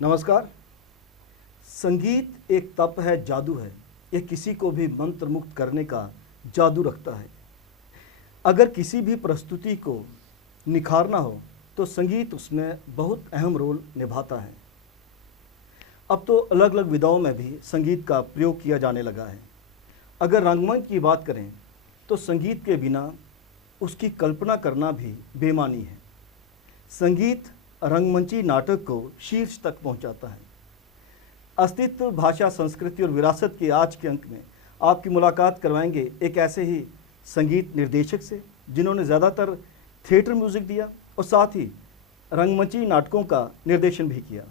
नमस्कार। संगीत एक तप है, जादू है। यह किसी को भी मंत्र मुक्त करने का जादू रखता है। अगर किसी भी प्रस्तुति को निखारना हो तो संगीत उसमें बहुत अहम रोल निभाता है। अब तो अलग अलग विधाओं में भी संगीत का प्रयोग किया जाने लगा है। अगर रंगमंच की बात करें तो संगीत के बिना उसकी कल्पना करना भी बेमानी है। संगीत रंगमंची नाटक को शीर्ष तक पहुंचाता है। अस्तित्व, भाषा, संस्कृति और विरासत के आज के अंक में आपकी मुलाकात करवाएंगे एक ऐसे ही संगीत निर्देशक से जिन्होंने ज़्यादातर थिएटर म्यूज़िक दिया और साथ ही रंगमंची नाटकों का निर्देशन भी किया।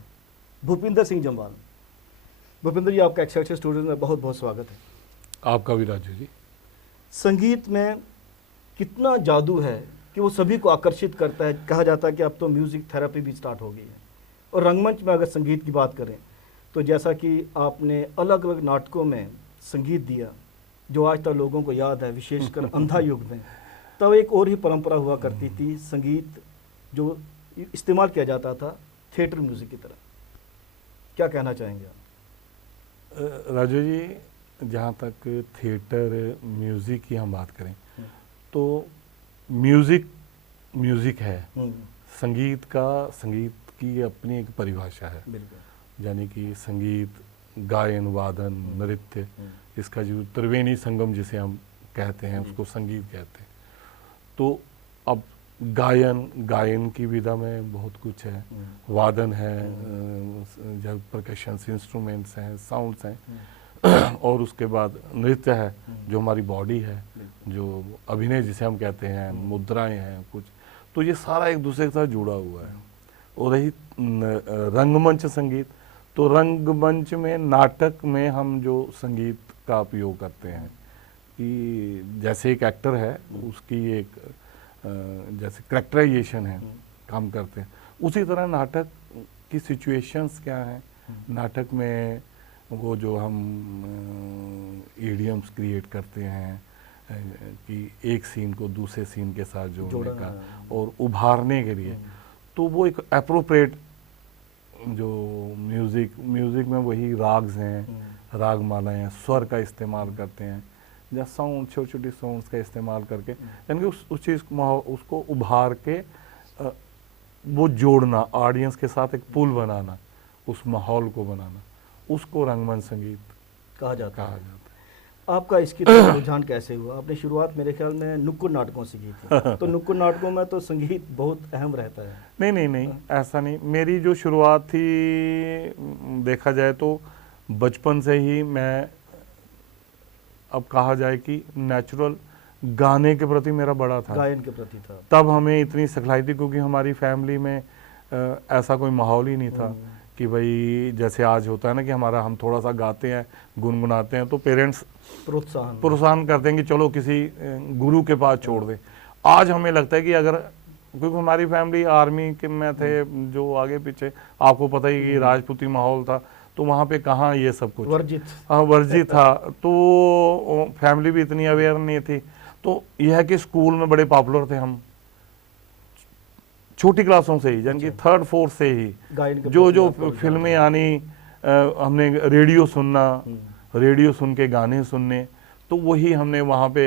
भूपिंदर सिंह जम्वाल। भूपिंदर जी, आपका एक्सेलसियर स्टूडियो में बहुत बहुत स्वागत है। आपका भी राजू जी। संगीत में कितना जादू है कि वो सभी को आकर्षित करता है। कहा जाता है कि अब तो म्यूज़िक थेरेपी भी स्टार्ट हो गई है। और रंगमंच में अगर संगीत की बात करें तो जैसा कि आपने अलग अलग नाटकों में संगीत दिया जो आज तक लोगों को याद है, विशेषकर अंधा युग में, तब एक और ही परंपरा हुआ करती थी, संगीत जो इस्तेमाल किया जाता था थिएटर म्यूज़िक की तरह। क्या कहना चाहेंगे आप? राजू जी, जहाँ तक थिएटर म्यूज़िक की हम बात करें तो म्यूज़िक है। संगीत की अपनी एक परिभाषा है। यानी कि संगीत, गायन, वादन, नृत्य, इसका जो त्रिवेणी संगम जिसे हम कहते हैं उसको संगीत कहते हैं। तो अब गायन की विधा में बहुत कुछ है, वादन है, जब परकशंस इंस्ट्रूमेंट्स हैं, साउंड्स हैं, और उसके बाद नृत्य है जो हमारी बॉडी है, जो अभिनय जिसे हम कहते हैं, मुद्राएं हैं कुछ। तो ये सारा एक दूसरे के साथ जुड़ा हुआ है। और रही रंगमंच संगीत, तो रंगमंच में, नाटक में हम जो संगीत का उपयोग करते हैं कि जैसे एक एक्टर है उसकी एक जैसे करैक्टराइजेशन है, काम करते हैं, उसी तरह नाटक की सिचुएशंस क्या हैं, नाटक में वो जो हम इडियम्स क्रिएट करते हैं कि एक सीन को दूसरे सीन के साथ जोड़ने का और उभारने के लिए, तो वो एक एप्रोप्रिएट जो म्यूज़िक में वही राग्स हैं, राग मालाएं हैं, स्वर का इस्तेमाल करते हैं, या साउंड, छोटी छोटी साउंड्स का इस्तेमाल करके, यानी कि उस चीज़ उसको उभार के वो जोड़ना, ऑडियंस के साथ एक पुल बनाना, उस माहौल को बनाना, उसको रंगमंच संगीत कहा जाता है। आपका इसकी तरफ रुझान कैसे हुआ? आपने शुरुआत मेरे ख्याल में नुक्कड़ नाटकों से की थी। तो नुक्कड़ नाटकों में तो संगीत बहुत अहम रहता है। नहीं, ऐसा नहीं। मेरी जो शुरुआत थी, देखा जाए तो बचपन से ही मैं, अब कहा जाए कि नेचुरल गाने के प्रति मेरा बड़ा था, गायन के प्रति था। तब हमें इतनी सिखलाई थी क्योंकि हमारी फैमिली में ऐसा कोई माहौल ही नहीं था कि भाई जैसे आज होता है ना कि हम थोड़ा सा गाते हैं, गुनगुनाते हैं तो पेरेंट्स प्रोत्साहन करते हैं कि चलो किसी गुरु के पास छोड़ दें। आज हमें लगता है कि अगर, क्योंकि हमारी फैमिली आर्मी के में थे, जो आगे पीछे आपको पता ही कि राजपूती माहौल था, तो वहाँ पे कहाँ ये सब कुछ वर्जित था, तो फैमिली भी इतनी अवेयर नहीं थी। तो यह है कि स्कूल में बड़े पॉपुलर थे हम, छोटी क्लासों से ही, यानी कि थर्ड फोर्थ से ही जो फिल्में आनी, हमने रेडियो सुनना, रेडियो सुन के गाने सुनने, तो वही हमने वहाँ पे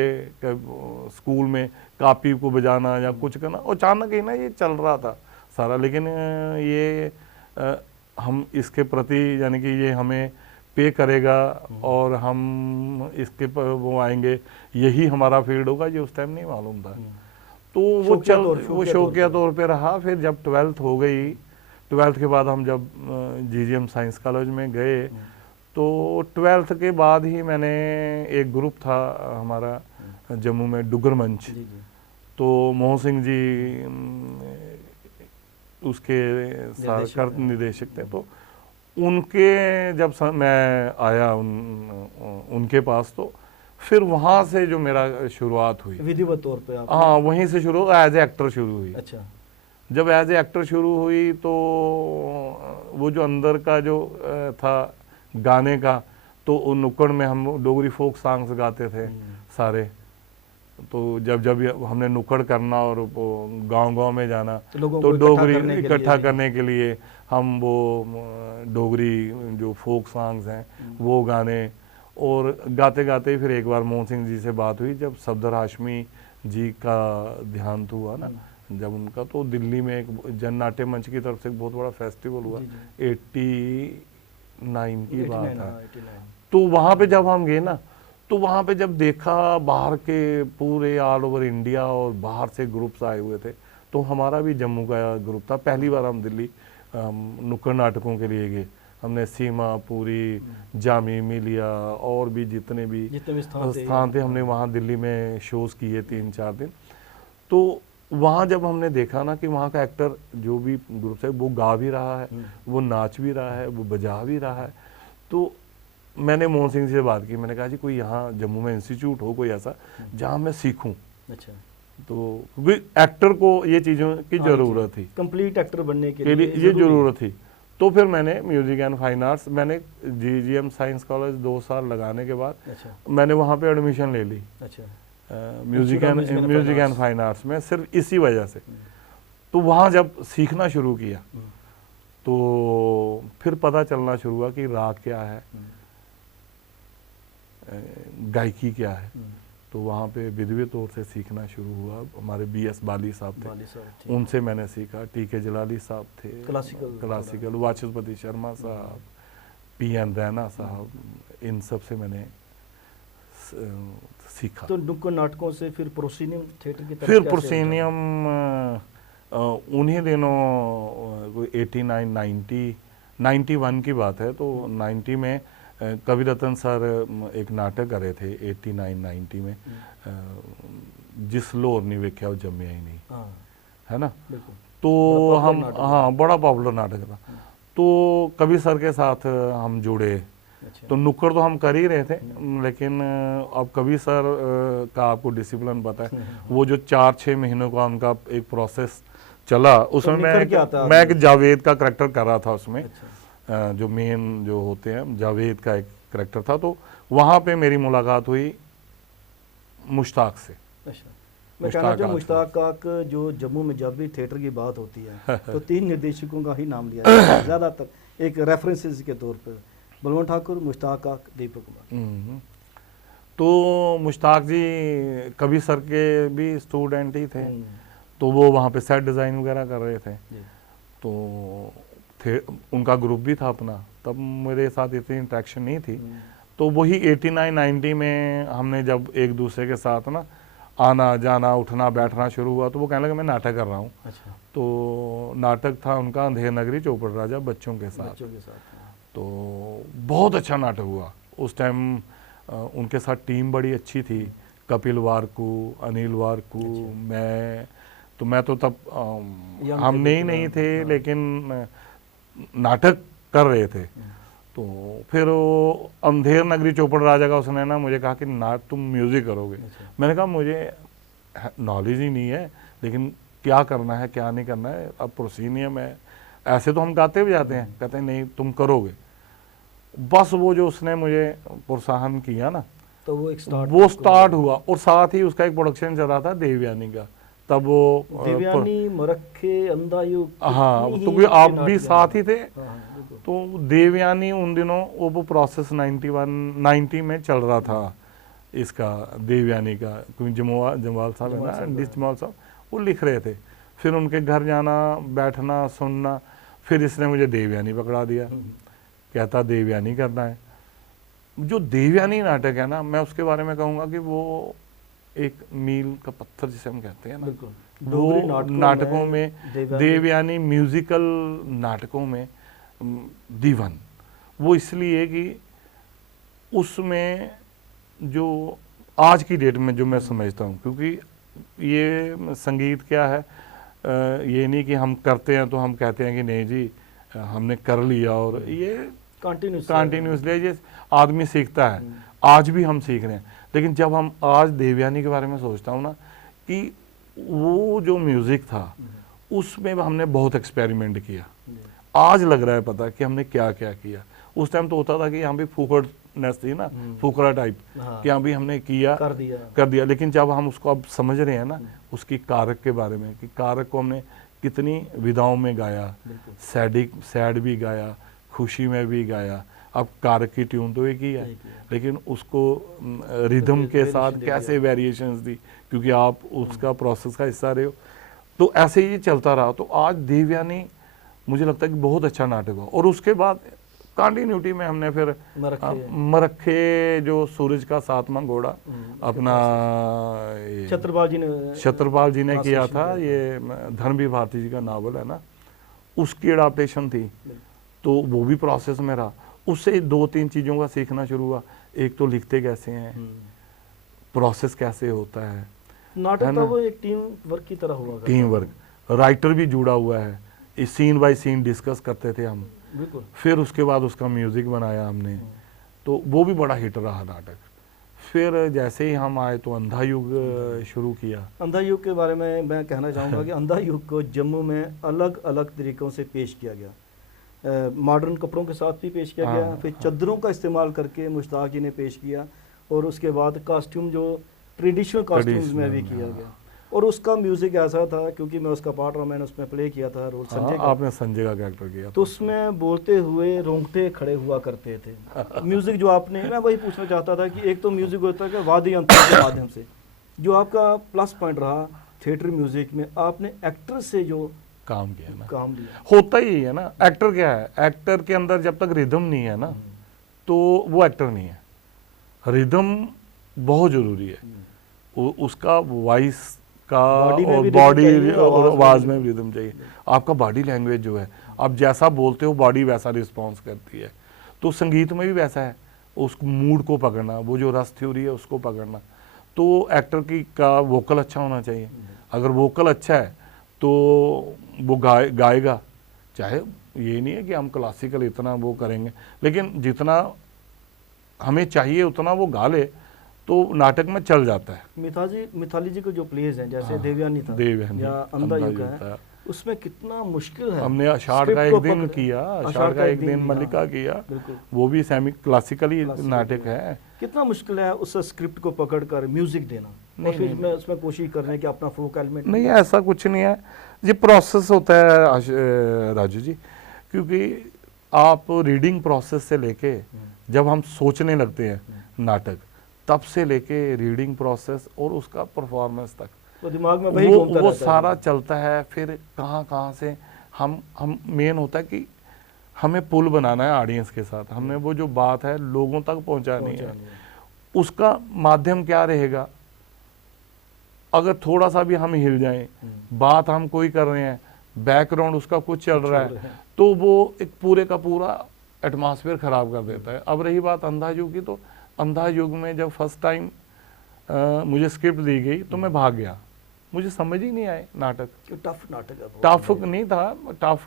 स्कूल में कापी को बजाना या कुछ करना, और अचानक ही ना ये चल रहा था सारा। लेकिन ये हम इसके प्रति, यानी कि ये हमें पे करेगा और हम इसके पर वो आएंगे, यही हमारा फील्ड होगा, ये उस टाइम नहीं मालूम था। तो वो शौकिया तौर पे रहा। फिर जब 12th हो गई, 12th के बाद हम जब GGM साइंस कॉलेज में गए, तो 12th के बाद ही मैंने, एक ग्रुप था हमारा जम्मू में, डुगर मंच, तो मोहन सिंह जी उसके साथ निदेशक थे। तो उनके जब मैं आया उनके पास, तो फिर वहाँ से जो मेरा शुरुआत हुई विधिवत तौर पे, हाँ, वहीं से शुरू, एज ए एक्टर शुरू हुई। अच्छा। जब एज ए एक्टर शुरू हुई तो वो जो अंदर का जो था गाने का, तो नुक्कड़ में हम डोगरी फोक सॉन्ग्स गाते थे सारे। तो जब हमने नुक्कड़ करना और गांव-गांव में जाना, तो डोगरी इकट्ठा करने के लिए हम वो डोगरी जो फोक सॉन्ग्स हैं वो गाने, और गाते गाते फिर एक बार मोहन सिंह जी से बात हुई जब सफदर हाशमी जी का देहांत हुआ ना, जब उनका, तो दिल्ली में एक जन नाट्य मंच की तरफ से एक बहुत बड़ा फेस्टिवल हुआ, 89 की बात है। तो वहाँ पे जब हम गए ना, तो वहाँ पे जब देखा बाहर के पूरे ऑल ओवर इंडिया और बाहर से ग्रुप्स आए हुए थे, तो हमारा भी जम्मू का ग्रुप था। पहली बार हम दिल्ली नुक्कड़ नाटकों के लिए गए। हमने सीमा पूरी, जामी मिलिया और भी जितने भी स्थान थे हमने वहाँ दिल्ली में शोज़ किए 3-4 दिन। तो वहाँ जब हमने देखा ना कि वहाँ का एक्टर जो भी ग्रुप है वो गा भी रहा है, वो नाच भी रहा है, वो बजा भी रहा है, तो मैंने मोहन सिंह से बात की। मैंने कहा जी कोई यहाँ जम्मू में इंस्टीट्यूट हो कोई ऐसा जहाँ मैं सीखूं। अच्छा। तो एक्टर को ये चीज़ों की ज़रूरत थी, कंप्लीट एक्टर बनने के लिए ये ज़रूरत थी। तो फिर मैंने म्यूजिक एंड फाइन आर्ट्स, मैंने GGM साइंस कॉलेज 2 साल लगाने के बाद मैंने वहाँ पे एडमिशन ले ली। अच्छा। म्यूजिक एंड फाइन आर्ट्स में, सिर्फ इसी वजह से। तो वहाँ जब सीखना शुरू किया तो फिर पता चलना शुरू हुआ कि राग क्या है, गायकी क्या है। तो वहाँ पे विधिवत तौर से सीखना शुरू हुआ। हमारे BS बाली साहब थे, उनसे मैंने सीखा। TK जलाली साहब थे, क्लासिकल वाचस्पति शर्मा साहब, PN रैना साहब, इन सब से मैंने सीखा। तो नुक्कड़ नाटकों से फिर प्रोसीनियम थिएटर की तरफ, फिर प्रोसीनियम उन्हीं दिनों 89, 91 की बात है। तो 90 में कवि रतन सर एक नाटक कर रहे थे 89-90 में, जिस लोर नहीं वेख्या वो जम्मिया ही नहीं, है ना। तो हम, हाँ, बड़ा पॉपुलर नाटक था। तो कवि सर के साथ हम जुड़े। तो नुक्कड़ तो हम कर ही रहे थे, लेकिन अब कवि सर का आपको डिसिप्लिन पता है, वो जो 4-6 महीनों का उनका एक प्रोसेस चला, उसमें मैं एक जावेद का करैक्टर कर रहा था उसमें। जो मेन जो होते हैं जावेद का एक करैक्टर था। तो वहाँ पे मेरी मुलाकात हुई मुश्ताक से। अच्छा। मैं कहना चाहूँ मुश्ताक का जो जम्मू में जब भी थिएटर की बात होती है तो 3 निर्देशकों का ही नाम लिया जाता है ज़्यादातर, एक रेफरेंसेस के तौर पर, बलवंत ठाकुर, मुश्ताक काक, दीपक कुमार। तो मुश्ताक जी कवि सर के भी स्टूडेंट ही थे। तो वो वहाँ पे सेट डिज़ाइन वगैरह कर रहे थे। तो उनका ग्रुप भी था अपना, तब मेरे साथ इतनी इंटरेक्शन नहीं थी। तो वही 89-90 में हमने जब एक दूसरे के साथ ना आना जाना उठना बैठना शुरू हुआ, तो वो कहने लगे मैं नाटक कर रहा हूँ। अच्छा। तो नाटक था उनका अंधेर नगरी चौपड़ राजा बच्चों के साथ। तो बहुत अच्छा नाटक हुआ उस टाइम। उनके साथ टीम बड़ी अच्छी थी, कपिल वारकू, अनिल वारकू, मैं तो तब हम नहीं थे, लेकिन नाटक कर रहे थे। तो फिर वो अंधेर नगरी चौपड़ राजा का उसने ना मुझे कहा कि तुम म्यूज़िक करोगे। मैंने कहा मुझे नॉलेज ही नहीं है, लेकिन क्या करना है क्या नहीं करना है, अब प्रोसीनियम है, ऐसे तो हम गाते भी जाते हैं। कहते हैं नहीं तुम करोगे। बस वो जो उसने मुझे प्रोत्साहन किया ना, तो वो स्टार्ट हुआ। और साथ ही उसका एक प्रोडक्शन चल रहा था देवयानी का। तब वो देवयानी, मरक्खे, अंधायु, हाँ, तो आप भी साथ ही थे। तो देवयानी उन दिनों वो प्रोसेस 90 में चल रहा था इसका, देवयानी का, क्योंकि जमवाल साहब है ना, डी जमवाल साहब, वो लिख रहे थे। फिर उनके घर जाना, बैठना, सुनना, फिर इसने मुझे देवयानी पकड़ा दिया, कहता देवयानी करना है। जो देवयानी नाटक है ना, मैं उसके बारे में कहूँगा कि वो एक मील का पत्थर जिसे हम कहते हैं ना, वो नाटकों में देवयानी म्यूजिकल नाटकों में दीवान। वो इसलिए कि उसमें जो आज की डेट में जो मैं समझता हूँ, क्योंकि ये संगीत क्या है, ये नहीं कि हम करते हैं तो हम कहते हैं कि नहीं जी हमने कर लिया, और ये कंटिन्यूसली ये आदमी सीखता है। आज भी हम सीख रहे हैं। लेकिन जब हम आज देवयानी के बारे में सोचता हूँ ना, कि वो जो म्यूज़िक था उसमें हमने बहुत एक्सपेरिमेंट किया। आज लग रहा है पता कि हमने क्या क्या किया। उस टाइम तो होता था कि यहाँ भी फूकड़नेस थी ना, फूकड़ा टाइप, कि यहाँ भी हमने किया कर दिया। लेकिन जब हम उसको अब समझ रहे हैं ना, उसकी कारक के बारे में, कि कारक को हमने कितनी विधाओं में गाया, सैड भी गाया, खुशी में भी गाया। अब कार की ट्यून तो एक ही है, लेकिन उसको रिदम के साथ कैसे वेरिएशंस दी, क्योंकि आप उसका प्रोसेस का हिस्सा रहे हो। तो ऐसे ही चलता रहा। तो आज देवयानी मुझे लगता है कि बहुत अच्छा नाटक हुआ। और उसके बाद कंटिन्यूटी में हमने फिर मरखे जो सूरज का सातवां घोड़ा अपना छत्रपाल जी ने किया था, ये धर्मवीर भारती जी का नावल है ना, उसकी एडाप्टेशन थी। तो वो भी प्रोसेस में रहा। उससे 2-3 चीज़ों का सीखना शुरू हुआ। एक तो लिखते कैसे हैं, प्रोसेस कैसे होता है, नाटक तो वो एक टीम वर्क की तरह हुआ, टीम वर्क, राइटर भी जुड़ा हुआ है, इस सीन बाय सीन डिस्कस करते थे हम। बिल्कुल। फिर उसके बाद उसका म्यूजिक बनाया हमने, तो वो भी बड़ा हिट रहा नाटक। फिर जैसे ही हम आए तो अंधा युग शुरू किया। अंधा युग के बारे में मैं कहना चाहूँगा कि अंधा युग को जम्मू में अलग अलग तरीक़ों से पेश किया गया। मॉडर्न कपड़ों के साथ भी पेश किया गया, फिर चादरों का इस्तेमाल करके मुश्ताक जी ने पेश किया, और उसके बाद कास्ट्यूम जो ट्रेडिशनल कास्ट्यूम्स में भी किया गया। और उसका म्यूजिक ऐसा था, क्योंकि मैं उसका पार्ट रहा, मैंने उसमें प्ले किया था रोल संजय का। आपने संजय का कैरेक्टर किया, तो उसमें बोलते हुए रोंगटे खड़े हुआ करते थे। म्यूजिक जो आपने, मैं वही पूछना चाहता था कि एक तो म्यूजिक होता है कि वाद्य यंत्रों के माध्यम से, जो आपका प्लस पॉइंट रहा थिएटर म्यूजिक में, आपने एक्टर से जो काम किया ना, काम लिया। होता ही है ना। एक्टर क्या है, एक्टर के अंदर जब तक रिदम नहीं है ना, तो वो एक्टर नहीं है। रिदम बहुत जरूरी है, उसका वॉइस का और बॉडी और आवाज में भी रिदम चाहिए। आपका बॉडी लैंग्वेज जो है, आप जैसा बोलते हो बॉडी वैसा रिस्पॉन्स करती है। तो संगीत में भी वैसा है, उस मूड को पकड़ना, वो जो रस थ्योरी है उसको पकड़ना। तो एक्टर की का वोकल अच्छा होना चाहिए। अगर वोकल अच्छा है तो वो गाएगा। चाहे ये नहीं है कि हम क्लासिकल इतना वो करेंगे, लेकिन जितना हमें चाहिए उतना वो गा ले तो नाटक में चल जाता है। मिताली जी को जो प्लेज हैं, जैसे देवयानी था या अंधा युग है, उसमें कितना मुश्किल है। हमने आषाढ़ का एक दिन किया, आषाढ़ का एक दिन मल्लिका किया, वो भी सेमी क्लासिकली नाटक है। कितना मुश्किल है उस स्क्रिप्ट को पकड़कर म्यूजिक देना, और फिर मैं उसमें कोशिश करने की अपना फोक एलिमेंट। नहीं, ऐसा कुछ नहीं है, ये प्रोसेस होता है राजू जी। क्योंकि आप रीडिंग प्रोसेस से लेके जब हम सोचने लगते हैं नाटक, तब से लेके रीडिंग प्रोसेस और उसका परफॉर्मेंस तक, तो दिमाग में वही वो सारा चलता है। फिर कहाँ से हम मेन होता है कि हमें पुल बनाना है ऑडियंस के साथ, हमने वो जो बात है लोगों तक पहुंचानी है। उसका माध्यम क्या रहेगा, अगर थोड़ा सा भी हम हिल जाएं, बात हम कोई कर रहे हैं, बैकग्राउंड उसका कुछ चल रहा है, तो वो एक पूरे का पूरा एटमॉस्फेयर खराब कर देता है। अब रही बात अंधा युग की, तो अंधा युग में जब फर्स्ट टाइम मुझे स्क्रिप्ट दी गई तो मैं भाग गया, मुझे समझ ही नहीं आए नाटक। टफ नाटक है, टफ नहीं था, टफ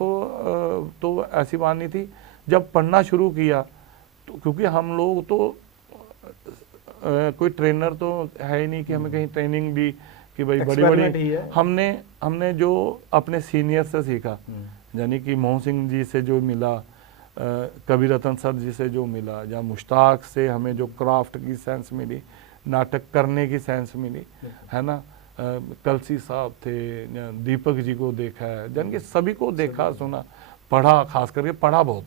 तो ऐसी बात नहीं थी। जब पढ़ना शुरू किया तो, क्योंकि हम लोग तो कोई ट्रेनर तो है ही नहीं कि हमें कहीं ट्रेनिंग भी कि भाई बड़ी बड़ी, हमने जो अपने सीनियर से सीखा, यानी कि मोहन सिंह जी से जो मिला, कबीर रतन सर जी से जो मिला, या मुश्ताक से हमें जो क्राफ्ट की सेंस मिली, नाटक करने की सेंस मिली, है ना। कलसी साहब थे, दीपक जी को देखा है, यानी कि सभी को देखा सुना, पढ़ा, खास करके पढ़ा बहुत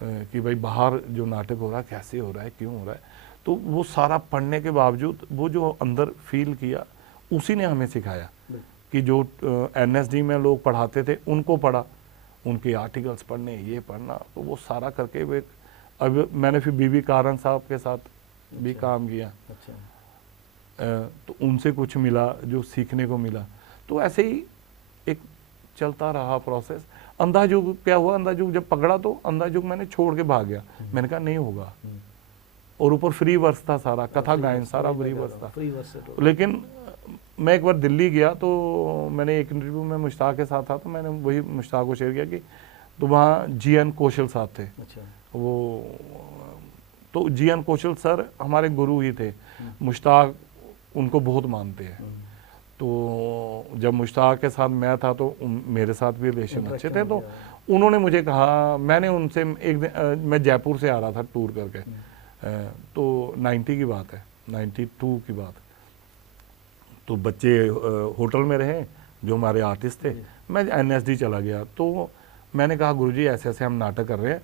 कि भाई बाहर जो नाटक हो रहा है कैसे हो रहा है, क्यों हो रहा है। तो वो सारा पढ़ने के बावजूद वो जो अंदर फील किया, उसी ने हमें सिखाया कि जो NSD में लोग पढ़ाते थे उनको पढ़ा, उनके आर्टिकल्स पढ़ने, ये पढ़ना, तो वो सारा करके वे। अब मैंने फिर बीबी कारण साहब के साथ भी काम किया, तो उनसे कुछ मिला, जो सीखने को मिला। तो ऐसे ही एक चलता रहा प्रोसेस। अंधा युग क्या हुआ, अंधा युग जब पकड़ा तो अंधा युग मैंने छोड़ के भाग गया, मैंने कहा नहीं होगा। और ऊपर फ्री वर्स था, सारा कथा गायन सारा फ्री वर्स था। लेकिन मैं एक बार दिल्ली गया तो मैंने एक इंटरव्यू में मुश्ताक के साथ था, तो मैंने वही मुश्ताक को शेयर किया कि तो वहाँ GN कौशल साहब थे। वो तो GN कौशल सर हमारे गुरु ही थे, मुश्ताक उनको बहुत मानते हैं। तो जब मुश्ताक के साथ मैं था तो मेरे साथ भी रिलेशन अच्छे थे। तो उन्होंने मुझे कहा, मैंने उनसे एक दिन, मैं जयपुर से आ रहा था टूर करके, तो 90 की बात है, 92 की बात। तो बच्चे होटल में रहे, जो हमारे आर्टिस्ट थे, मैं NSD चला गया। तो मैंने कहा गुरुजी ऐसे ऐसे हम नाटक कर रहे हैं,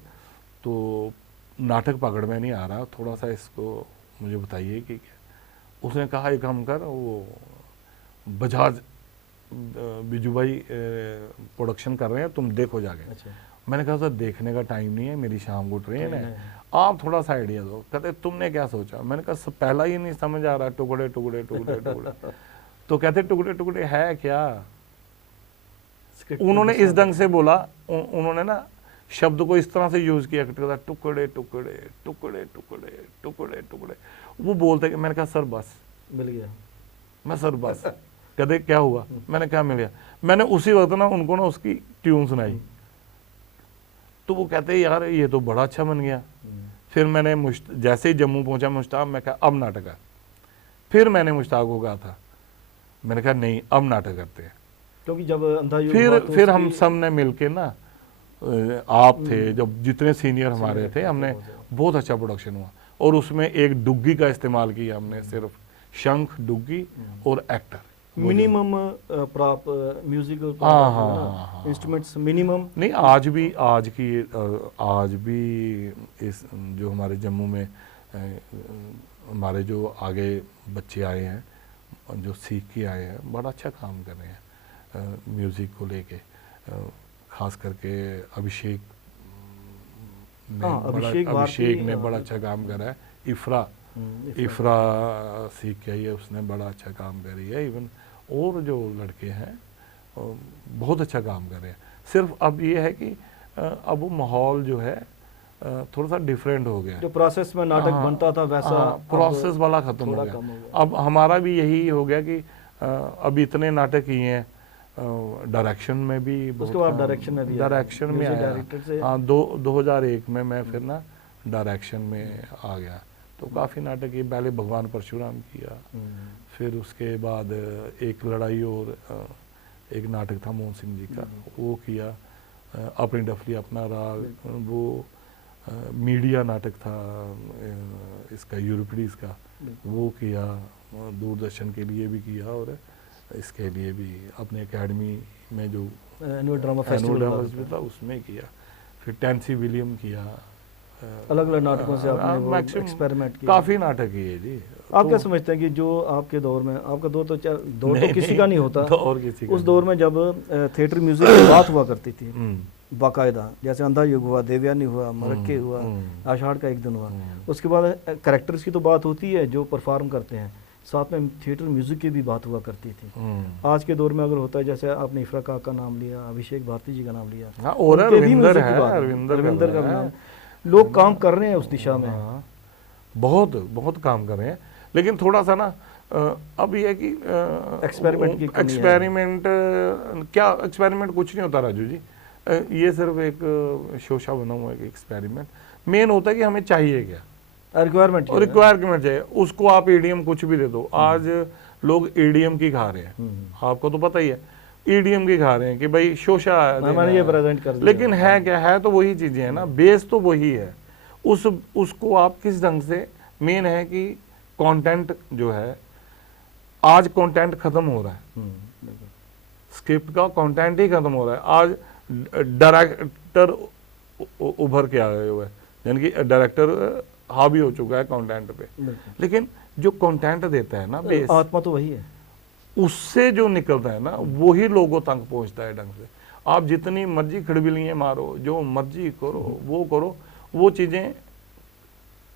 तो नाटक पकड़ में नहीं आ रहा, थोड़ा सा इसको मुझे बताइए कि क्या। उसने कहा एक काम कर, वो बजाज बिजू भाई प्रोडक्शन कर रहे हैं, तुम देखो जाके। अच्छा। मैंने कहा सर देखने का टाइम नहीं है, मेरी शाम को ट्रेन है, आप थोड़ा सा आइडिया दो। कहते तुमने क्या सोचा? मैंने कहा सब पहला ही नहीं समझ आ रहा, टुकड़े टुकड़े टुकड़े टुकड़े। तो कहते टुकड़े टुकड़े है क्या? उन्होंने इस ढंग से बोला, उन्होंने ना शब्द को इस तरह से यूज किया, टुकड़े टुकड़े टुकड़े टुकड़े टुकड़े टुकड़े। वो बोलते कि, मैंने कहा सर बस मिल गया। मैं सर बस। कहते क्या हुआ? मैंने कहा मिल गया। मैंने उसी वक्त ना उनको ना उसकी ट्यून सुनाई, तो वो कहते यार ये तो बड़ा अच्छा बन गया। फिर मैंने जैसे ही जम्मू पहुंचा मुश्ताक, मैं कहा अब नाटक है। फिर मैंने मुश्ताक को कहा था, मैंने कहा नहीं अब नाटक करते हैं। क्योंकि जब अंधा युग हुआ तो फिर हम सब ने मिलके ना, आप थे जब, जितने सीनियर हमारे थे, हमने बहुत अच्छा प्रोडक्शन हुआ। और उसमें एक डुग्गी का इस्तेमाल किया हमने, सिर्फ शंख, डुग्गी और एक्टर। मिनिमम प्राप म्यूजिक इंस्ट्रूमेंट्स मिनिमम नहीं, आज भी इस जो हमारे जम्मू में हमारे जो आगे बच्चे आए हैं, जो सीख के आए हैं, बड़ा अच्छा काम कर रहे हैं म्यूज़िक को लेके। खास करके अभिषेक ने बड़ा अच्छा काम करा है। इफ्रा सीख के आई है, उसने बड़ा अच्छा काम करी है। इवन और जो लड़के हैं बहुत अच्छा काम कर रहे हैं। सिर्फ अब ये है कि अब वो माहौल जो है थोड़ा सा डिफरेंट हो गया। जो प्रोसेस में नाटक बनता था वैसा प्रोसेस वाला खत्म हो गया। अब हमारा भी यही हो गया कि अब इतने नाटक किए हैं, डायरेक्शन में भी, उसके बाद डायरेक्शन में आया। हाँ, 2001 में मैं फिर ना डायरेक्शन में आ गया। तो काफ़ी नाटक किए। पहले भगवान परशुराम किया, फिर उसके बाद एक लड़ाई और एक नाटक था मोहन सिंह जी का, वो किया। अपनी डफली अपना राग, वो मीडिया नाटक था इसका यूरोपीज का, वो किया। दूरदर्शन के लिए भी किया और इसके लिए भी अपने एकेडमी में जो एनुअल ड्रामा फेस्टिवल था उसमें किया। फिर टेंसी विलियम किया। अलग अलग नाटकों से आपने एक्सपेरिमेंट किया। काफ़ी नाटक किए जी। आप क्या समझते हैं कि जो आपके दौर में, आपका दौर तो दौर तो किसी का नहीं होता, उस दौर में जब थिएटर म्यूजिक की बात हुआ करती थी बाकायदा, जैसे अंधा युग हुआ, देवयानी हुआ, मरक्के हुआ, आषाढ़ का एक दिन हुआ, उसके बाद कैरेक्टर्स की तो बात होती है जो परफॉर्म करते हैं, साथ में थिएटर म्यूजिक की भी बात हुआ करती थी। आज के दौर में अगर होता है, जैसे आपने इफ्रा का नाम लिया, अभिषेक भारती जी का नाम लिया, और रविंदर का नाम, लोग काम कर रहे हैं उस दिशा में। बहुत काम कर रहे हैं। लेकिन थोड़ा सा ना अब ये है कि एक्सपेरिमेंट कुछ नहीं होता राजू जी। ये सिर्फ एक शोशा बना हुआ है एक्सपेरिमेंट। मेन होता है कि हमें चाहिए क्या, रिक्वायरमेंट चाहिए, उसको आप ईडीएम कुछ भी दे दो। आज लोग ईडीएम की खा रहे हैं, आपको तो पता ही है, ईडीएम की खा रहे हैं कि भाई शोशा ये प्रेजेंट कर दिया। लेकिन है क्या, है तो वही चीजें है ना, बेस तो वही है। उसको आप किस ढंग से, मेन है कि कंटेंट जो है, आज कंटेंट खत्म हो रहा है, स्क्रिप्ट का कंटेंट ही खत्म हो रहा है। आज डायरेक्टर उभर के आए हुए हैं, यानी कि डायरेक्टर हावी हो चुका है कंटेंट पे। लेकिन जो कंटेंट देता है ना, बेस, आत्मा तो वही है, उससे जो निकलता है ना वही लोगों तक पहुंचता है ढंग से। आप जितनी मर्जी खड़बिलियाँ मारो, जो मर्जी करो, वो चीजें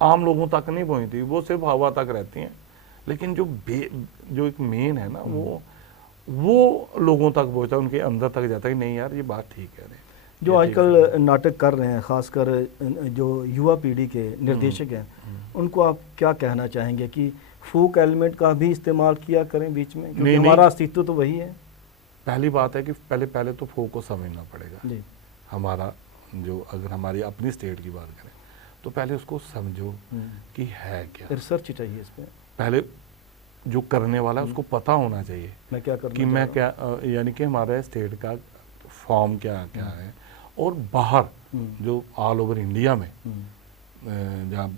आम लोगों तक नहीं पहुंचती, वो सिर्फ हवा तक रहती हैं। लेकिन जो एक मेन है ना, वो लोगों तक पहुंचता है, उनके अंदर तक जाता है कि नहीं यार ये बात ठीक है। जो आजकल नाटक कर रहे हैं, खासकर जो युवा पीढ़ी के निर्देशक हैं, उनको आप क्या कहना चाहेंगे कि फोक एलिमेंट का भी इस्तेमाल किया करें बीच में, क्योंकि हमारा अस्तित्व तो वही है। पहली बात है कि पहले तो फोक को समझना पड़ेगा जी। हमारा जो, अगर हमारी अपनी स्टेट की बात करें तो पहले उसको समझो कि है क्या, रिसर्च चाहिए इस पे। पहले जो करने वाला है उसको पता होना चाहिए मैं क्या करना कि मैं क्या, यानी कि हमारे स्टेट का फॉर्म क्या है। और बाहर जो ऑल ओवर इंडिया में जहाँ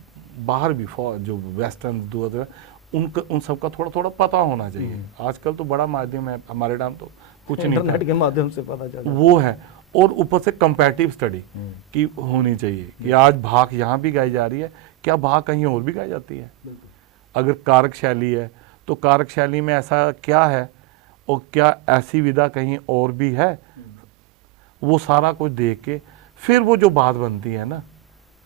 बाहर भी जो वेस्टर्न उन सब का थोड़ा पता होना चाहिए। आजकल तो बड़ा माध्यम है, हमारे टाइम तो कुछ नहीं था। इंटरनेट के माध्यम से पता चला। वो है, और ऊपर से कंपैरेटिव स्टडी की होनी चाहिए कि आज भाग यहाँ भी गाई जा रही है, क्या भाग कहीं और भी गाई जाती है। अगर कारक शैली है तो कारक शैली में ऐसा क्या है और क्या ऐसी विधा कहीं और भी है, वो सारा कुछ देख के फिर वो जो बात बनती है ना,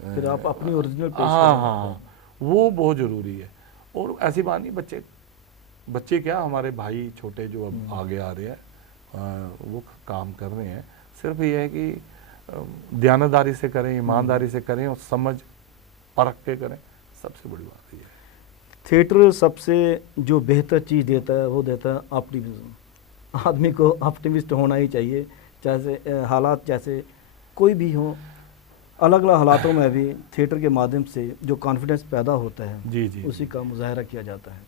फिर आप अपनी ओरिजिनल पेश हाँ करें। हाँ, वो बहुत ज़रूरी है। और ऐसी बात नहीं, बच्चे क्या, हमारे भाई छोटे जो अब आगे आ रहे हैं वो काम कर रहे हैं, सिर्फ ये है कि ध्यानदारी से करें, ईमानदारी से करें और समझ परख के करें, सबसे बड़ी बात ये है। थिएटर सबसे जो बेहतर चीज़ देता है वो देता है ऑप्टिमिज्म। आदमी को ऑप्टिमिस्ट होना ही चाहिए, चाहे हालात जैसे कोई भी हो। अलग अलग हालातों में भी थिएटर के माध्यम से जो कॉन्फिडेंस पैदा होता है जी जी, उसी का मुजाहरा किया जाता है।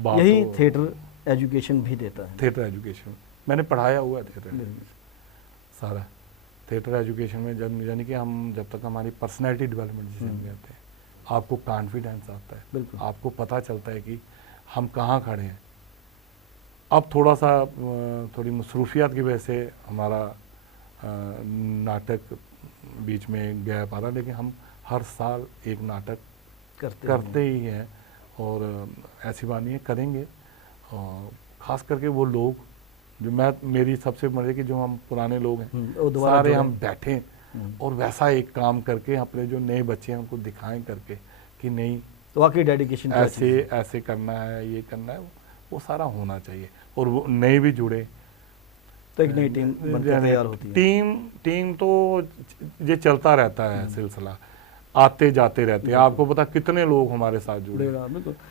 बात यही तो थिएटर एजुकेशन भी देता है। थिएटर एजुकेशन मैंने पढ़ाया हुआ है, थिएटर बिल्कुल। सारा थिएटर एजुकेशन में, जब यानी कि हम जब तक हमारी पर्सनैलिटी डेवलपमेंट जिसे हम कहते हैं, आपको कॉन्फिडेंस आता है, बिल्कुल। आपको पता चलता है कि हम कहाँ खड़े हैं। अब थोड़ा सा थोड़ी मसरूफियात की वजह से हमारा नाटक बीच में गैप आ रहा, लेकिन हम हर साल एक नाटक करते ही हैं और ऐसी बात नहीं है, करेंगे। और ख़ास करके वो लोग जो मेरी सबसे मजे कि जो हम पुराने लोग हैं सारे हम बैठें और वैसा एक काम करके अपने जो नए बच्चे हैं उनको दिखाएं करके कि नहीं तो वाकई डेडिकेशन ऐसे करना है, ये करना है, वो सारा होना चाहिए। और वो नए भी जुड़े तो एक नई टीम बनकर तैयार होती है। टीम तो ये चलता रहता है सिलसिला, आते जाते रहते हैं। आपको पता कितने लोग हमारे साथ जुड़े,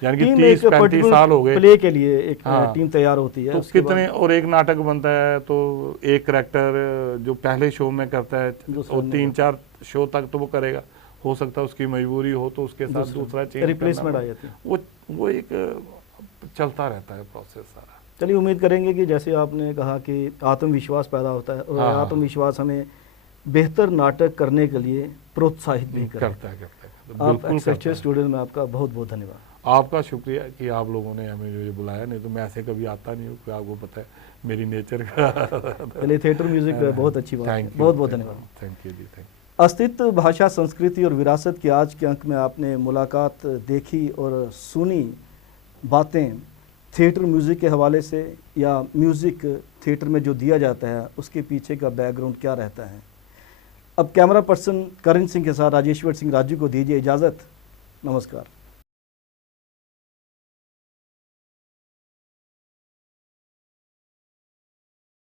यानी कि 30-35 साल हो गए प्ले के लिए एक टीम तैयार होती है। तो कितने, और एक नाटक बनता है तो एक करैक्टर जो पहले शो में करता है और 3-4 शो तक तो वो करेगा, हो सकता है उसकी मजबूरी हो तो उसके साथ दूसरा चेंज रिप्लेसमेंट आ जाती है। वो एक चलता रहता है प्रोसेस सारा। चलिए, उम्मीद करेंगे कि जैसे आपने कहा कि आत्मविश्वास पैदा होता है और आत्मविश्वास हमें बेहतर नाटक करने के लिए प्रोत्साहित भी करता है। आप एक्सेप्शनल स्टूडेंट में आपका बहुत बहुत धन्यवाद। आपका शुक्रिया कि आप लोगों ने हमें जो ये बुलाया, नहीं तो मैं ऐसे कभी आता नहीं हूँ, आपको पता है मेरी नेचर का। चलिए, थिएटर म्यूजिक बहुत अच्छी बात है, बहुत बहुत धन्यवाद। Thank you ji, thank you. अस्तित्व, भाषा, संस्कृति और विरासत के आज के अंक में आपने मुलाकात देखी और सुनी बातें थिएटर म्यूज़िक के हवाले से, या म्यूज़िक थिएटर में जो दिया जाता है उसके पीछे का बैकग्राउंड क्या रहता है। अब कैमरा पर्सन करण सिंह के साथ राजेश्वर सिंह राजू को दीजिए इजाज़त। नमस्कार।